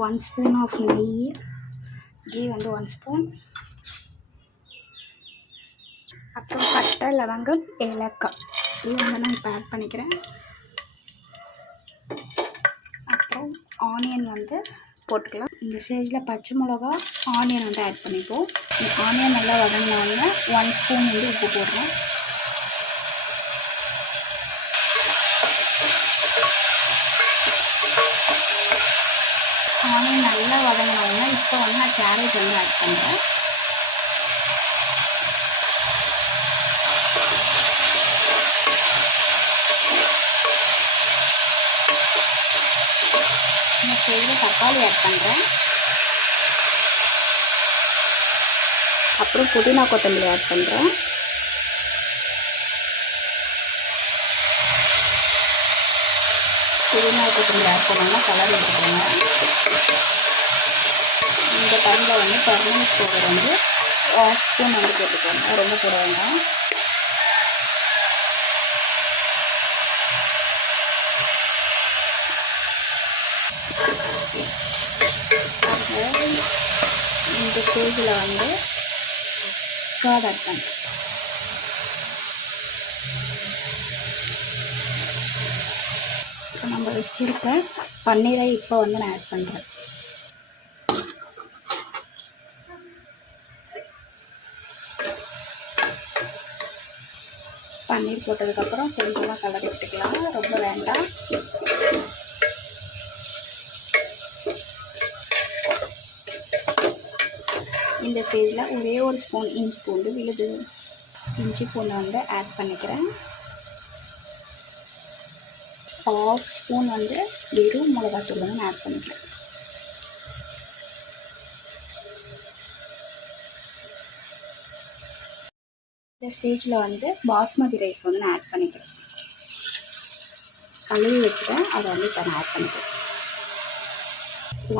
1 spoon of நெய், key வந்து 1 spoon, அப்புறம் பட்டை, லவங்கம், ஏலக்காய் இது வந்து நான் இப்போ ஆட் பண்ணிக்கிறேன். அப்புறம் ஆனியன் வந்து போட்டுக்கலாம். இந்த ஸ்டேஜில் பச்சை மிளகா, ஆனியன் வந்து ஆட் பண்ணிப்போம். ஆனியன் நல்லா வதங்கினாங்க 1 ஸ்பூன் வந்து உப்பு போடுறோம். ஆனியன் நல்லா வதங்கினோன்னா இப்போ வந்து நான் கேரட் வந்து ஆட் பண்ணுறேன். இந்த ஸ்டேஜில் தக்காளி ஆட் பண்ணுறேன். அப்புறம் புதினா கொத்தமல்லி ஆட் பண்ணுறேன். புதினா கொத்தமல்லி ஆட் பண்ணோம்னா கலர் எடுத்துக்கோங்க. இந்த டைமில் வந்து டர்மரிக் பவுடர் வந்து 1 ஸ்பூன் வந்து போட்டுக்கோங்க, ரொம்ப போட வேண்டாம். இந்த ஸ்டேஜில் வந்து கர்ட் ஆட் பண்ணுறேன். இப்போ நம்ம வச்சுருக்க பன்னீரை இப்போ வந்து நான் ஆட் பண்ணுறேன். பன்னீர் போட்டதுக்கப்புறம் கொஞ்சமாக கலர் விட்டுக்கலாம், ரொம்ப வேண்டாம். இந்த ஸ்டேஜில் ஒரே 1 ஸ்பூன் இஞ்சி பூண்டு விழுது, இஞ்சி பூண்டு வந்து ஆட் பண்ணிக்கிறேன். 1/2 ஸ்பூன் வந்து வெறும் மிளகாத்தூள் வந்து நான் ஆட் பண்ணிக்கிறேன். இந்த ஸ்டேஜில் வந்து பாஸ்மதி ரைஸ் வந்து நான் ஆட் பண்ணிக்கிறேன். கழுவி வச்சுட்டேன், அதை வந்து இப்போ நான் ஆட் பண்ணிக்கிறேன்.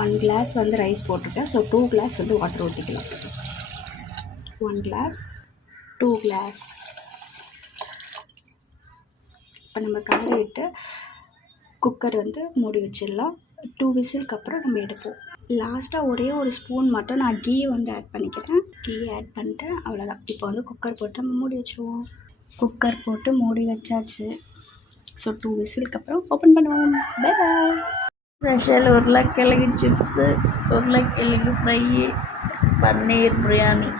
1 கிளாஸ் வந்து ரைஸ் போட்டுருக்கேன். ஸோ 2 கிளாஸ் வந்து வாட்டர் ஊற்றிக்கலாம். 1 கிளாஸ், 2 கிளாஸ். இப்போ நம்ம கலரி விட்டு குக்கர் வந்து மூடி வச்சிடலாம். 2 விசிலுக்கு அப்புறம் நம்ம எடுப்போம். லாஸ்ட்டாக ஒரே 1 ஸ்பூன் மட்டும் நான் கீ வந்து ஆட் பண்ணிக்கிறேன். கீ ஆட் பண்ணிட்டேன், அவ்வளோதான். இப்போ வந்து குக்கர் போட்டு நம்ம மூடி வச்சுருவோம். குக்கர் போட்டு மூடி வச்சாச்சு. ஸோ 2 விசிலுக்கு அப்புறம் ஓப்பன் பண்ணுவோம். Bye bye. ஸ்பெஷல் உருளைக்கிழங்கு சிப்ஸு, உருளைக்கிழங்கு ஃப்ரை, பன்னீர் பிரியாணி.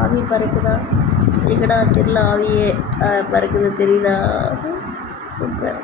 ஆவி பறக்குதா? எங்கடா தெரியல, ஆவியே பறக்குது தெரியுதா? சூப்பர்.